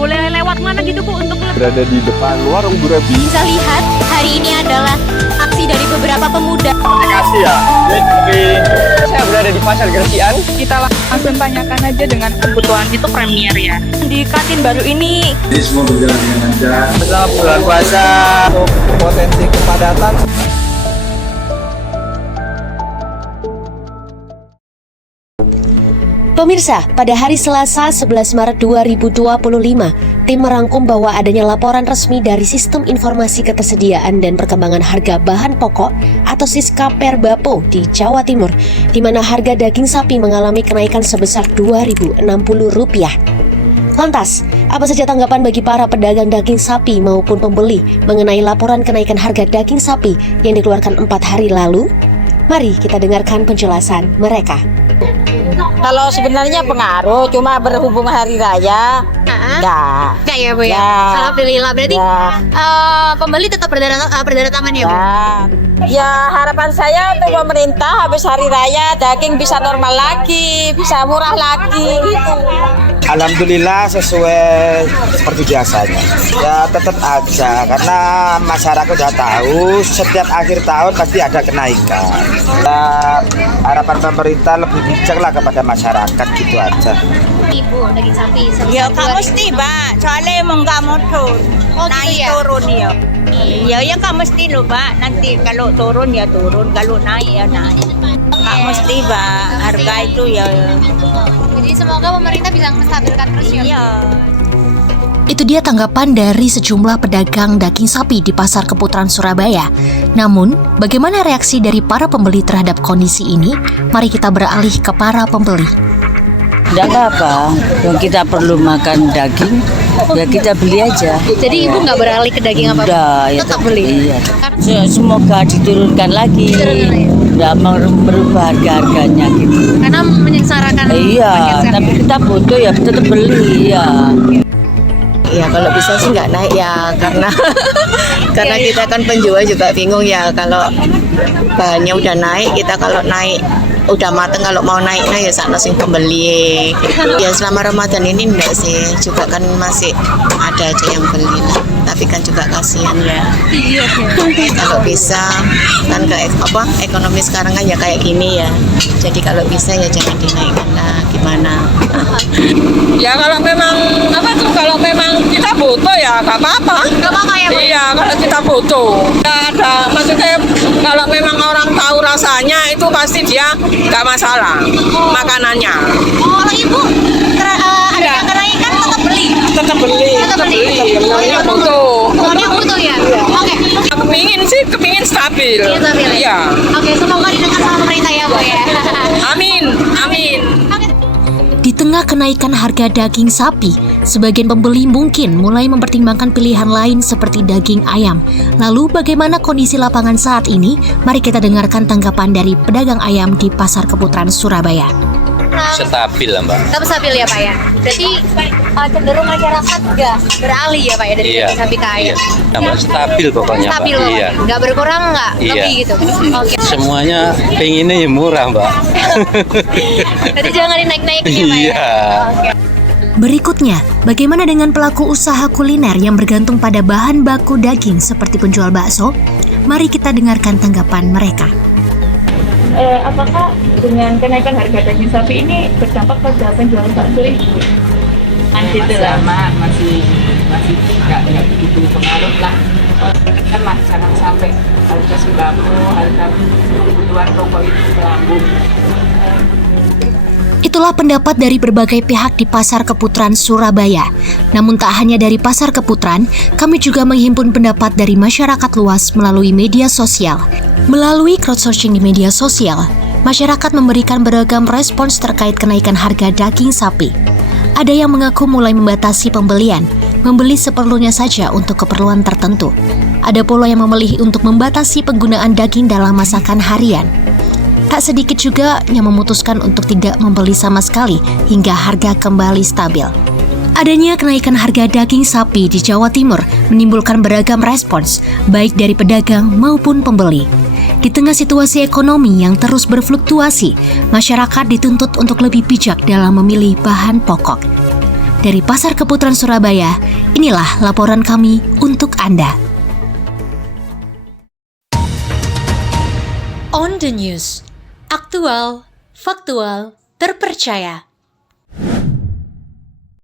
boleh lewat mana gitu Bu untuk Berada di depan warung Burabi. Bisa lihat, hari ini adalah aksi dari beberapa pemuda. Terima kasih ya. Saya berada di Pasar Gresian. kita langsung tanyakan aja dengan kebutuhan itu premier ya. Di kantin baru ini Jadi semua berjalan dengan lancar. Setelah bulan puasa, untuk potensi kepadatan. Pemirsa, pada hari Selasa 11 Maret 2025, tim merangkum bahwa adanya laporan resmi dari Sistem Informasi Ketersediaan dan Perkembangan Harga Bahan Pokok atau Siskaper Bappo di Jawa Timur, di mana harga daging sapi mengalami kenaikan sebesar Rp2.060. Lantas, apa saja tanggapan bagi para pedagang daging sapi maupun pembeli mengenai laporan kenaikan harga daging sapi yang dikeluarkan 4 hari lalu? Mari kita dengarkan penjelasan mereka. Kalau sebenarnya pengaruh, cuma berhubung hari raya, enggak. Enggak ya Bu ya? Ya. Alhamdulillah, berarti pembeli tetap berdatangan ya Bu? Ya harapan saya untuk pemerintah habis hari raya daging bisa normal lagi, bisa murah lagi gitu. Alhamdulillah sesuai seperti biasanya. Ya tetap aja karena masyarakat udah tahu setiap akhir tahun pasti ada kenaikan. Ya, harapan pemerintah lebih bijak lah kepada masyarakat gitu aja. Ibu daging sapi Ya nggak mesti Mbak, soalnya emang nggak mau turun, naik ya? turun ya. Ya nggak mesti loh Mbak, nanti kalau turun ya turun, kalau naik ya naik. Nggak mesti Mbak, harga itu ya. Jadi semoga pemerintah bisa menstabilkan terus ya. Iya. Itu dia tanggapan dari sejumlah pedagang daging sapi di Pasar Keputaran Surabaya. Namun, bagaimana reaksi dari para pembeli terhadap kondisi ini? Mari kita beralih ke para pembeli. Tidak apa-apa, kalau kita perlu makan daging, ya kita beli aja. Jadi ibu nggak beralih ke daging apa? Udah, ya Tetap beli. Iya. Semoga diturunkan lagi, tidak merubah harga-harganya gitu. Karena menyengsarakan. Iya, tapi kita butuh ya tetap beli ya. Ya kalau bisa sih nggak naik ya karena kita kan penjual juga bingung ya kalau bahannya udah naik, kita kalau naik udah mateng, kalau mau naiknya ya sana sing pembeli. Ya selama Ramadan ini enggak sih, juga kan masih ada aja yang beli lah. Tapi kan juga kasihan ya. Kalau bisa kan ekonomi sekarang kan ya kayak gini ya. Jadi kalau bisa ya jangan dinaikkan lah, gimana? ya kalau memang kalau memang kita butuh ya nggak apa-apa. Nggak apa-apa ya Bu? Iya, kalau kita butuh. Nggak ada, maksudnya kalau memang orang tahu rasanya itu pasti dia nggak masalah makanannya. Kalau ibu ada kenaikan tetap beli. Tetap beli. Semuanya butuh. Semuanya butuh ya. Oke. Kepingin stabil. Iya. Oke, semoga didengar sama pemerintah ya Bu ya. Amin. Di tengah kenaikan harga daging sapi, sebagian pembeli mungkin mulai mempertimbangkan pilihan lain seperti daging ayam. Lalu bagaimana kondisi lapangan saat ini? Mari kita dengarkan tanggapan dari pedagang ayam di Pasar Keputaran Surabaya. Stabil lah Mbak. Tetap stabil ya Pak ya. Berarti cenderung masyarakat nggak beralih ya Pak ya dari daging sapi ke ayam. Iya, Mbak, stabil pokoknya Mbak. Stabil Pak. Iya. Nggak berkurang nggak lebih gitu. Oke. Semuanya pengennya ya murah Mbak. Berarti jangan dinaik-naikin ya Pak ya. Iya. Oke. Berikutnya, bagaimana dengan pelaku usaha kuliner yang bergantung pada bahan baku daging seperti penjual bakso? Mari kita dengarkan tanggapan mereka. Apakah dengan kenaikan harga daging sapi ini berdampak pada penjualan bakso Ibu? Masih nggak begitu pengaruh lah. Kan jangan sampai harga sembako, harga kebutuhan pokok itu melambung. Itulah pendapat dari berbagai pihak di Pasar Keputaran Surabaya. Namun tak hanya dari Pasar Keputaran, kami juga menghimpun pendapat dari masyarakat luas melalui media sosial. Melalui crowdsourcing di media sosial, masyarakat memberikan beragam respons terkait kenaikan harga daging sapi. Ada yang mengaku mulai membatasi pembelian, membeli seperlunya saja untuk keperluan tertentu. Ada pula yang memilih untuk membatasi penggunaan daging dalam masakan harian. Tak sedikit juga yang memutuskan untuk tidak membeli sama sekali hingga harga kembali stabil. Adanya kenaikan harga daging sapi di Jawa Timur menimbulkan beragam respons, baik dari pedagang maupun pembeli. Di tengah situasi ekonomi yang terus berfluktuasi, masyarakat dituntut untuk lebih bijak dalam memilih bahan pokok. Dari Pasar Keputaran Surabaya, inilah laporan kami untuk Anda. On the News, aktual, faktual, terpercaya.